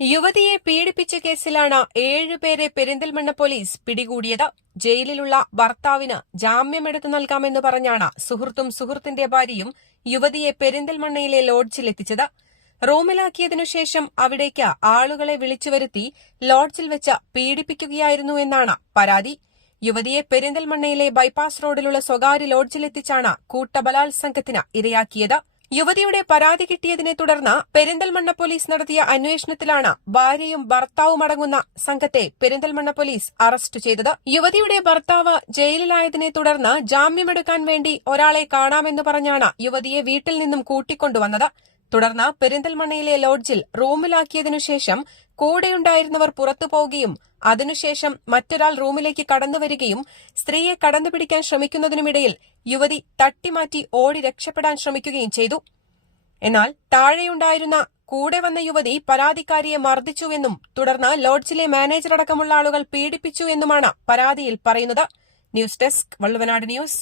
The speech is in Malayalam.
യുവതിയെ പീഡിപ്പിച്ച കേസിലാണ് 7 പേരെ പെരിന്തൽമണ്ണ പോലീസ് പിടികൂടിയത്. ജയിലിലുള്ള ഭർത്താവിന് ജാമ്യമെടുത്തു നൽകാമെന്ന് പറഞ്ഞാണ് സുഹൃത്തിന്റെ ഭാര്യയും യുവതിയെ പെരിന്തൽമണ്ണയിലെ ലോഡ്ജിലെത്തിച്ചത്. റൂമിലാക്കിയതിനുശേഷം അവിടേക്ക് ആളുകളെ വിളിച്ചുവരുത്തി ലോഡ്ജിൽ വെച്ച് പീഡിപ്പിക്കുകയായിരുന്നു എന്നാണ് പരാതി. യുവതിയെ പെരിന്തൽമണ്ണയിലെ ബൈപ്പാസ് റോഡിലുള്ള സ്വകാര്യ ലോഡ്ജിലെത്തിച്ചാണ് കൂട്ടബലാത്സംഗത്തിന് ഇരയാക്കിയത്. യുവതിയുടെ പരാതി കിട്ടിയതിനെ തുടർന്ന് പെരിന്തൽമണ്ണ പോലീസ് നടത്തിയ അന്വേഷണത്തിലാണ് ഭാര്യയും ഭർത്താവും അടങ്ങുന്ന സംഘത്തെ പെരിന്തൽമണ്ണ പോലീസ് അറസ്റ്റ് ചെയ്തത്. യുവതിയുടെ ഭർത്താവ് ജയിലിലായതിനെ തുടർന്ന് ജാമ്യമെടുക്കാൻ വേണ്ടി ഒരാളെ കാണാമെന്ന് പറഞ്ഞാണ് യുവതിയെ വീട്ടിൽ നിന്നും കൂട്ടിക്കൊണ്ടുവന്നത്. തുടർന്ന് പെരിന്തൽമണ്ണയിലെ ലോഡ്ജിൽ റൂമിലാക്കിയതിനുശേഷം കൂടെയുണ്ടായിരുന്നവർ പുറത്തു പോവുകയും അതിനുശേഷം മറ്റൊരാൾ റൂമിലേക്ക് കടന്നുവരികയും സ്ത്രീയെ കടന്നുപിടിക്കാൻ ശ്രമിക്കുന്നതിനുമിടയിൽ യുവതി തട്ടിമാറ്റി ഓടി രക്ഷപ്പെടാൻ ശ്രമിക്കുകയും ചെയ്തു. എന്നാൽ താഴെയുണ്ടായിരുന്ന കൂടെ വന്ന യുവതി പരാതിക്കാരിയെ മർദ്ദിച്ചുവെന്നും തുടർന്ന് ലോഡ്ജിലെ മാനേജറടക്കമുള്ള ആളുകൾ പീഡിപ്പിച്ചു എന്നുമാണ് പരാതിയിൽ പറയുന്നത്. News desk Valluvanad news.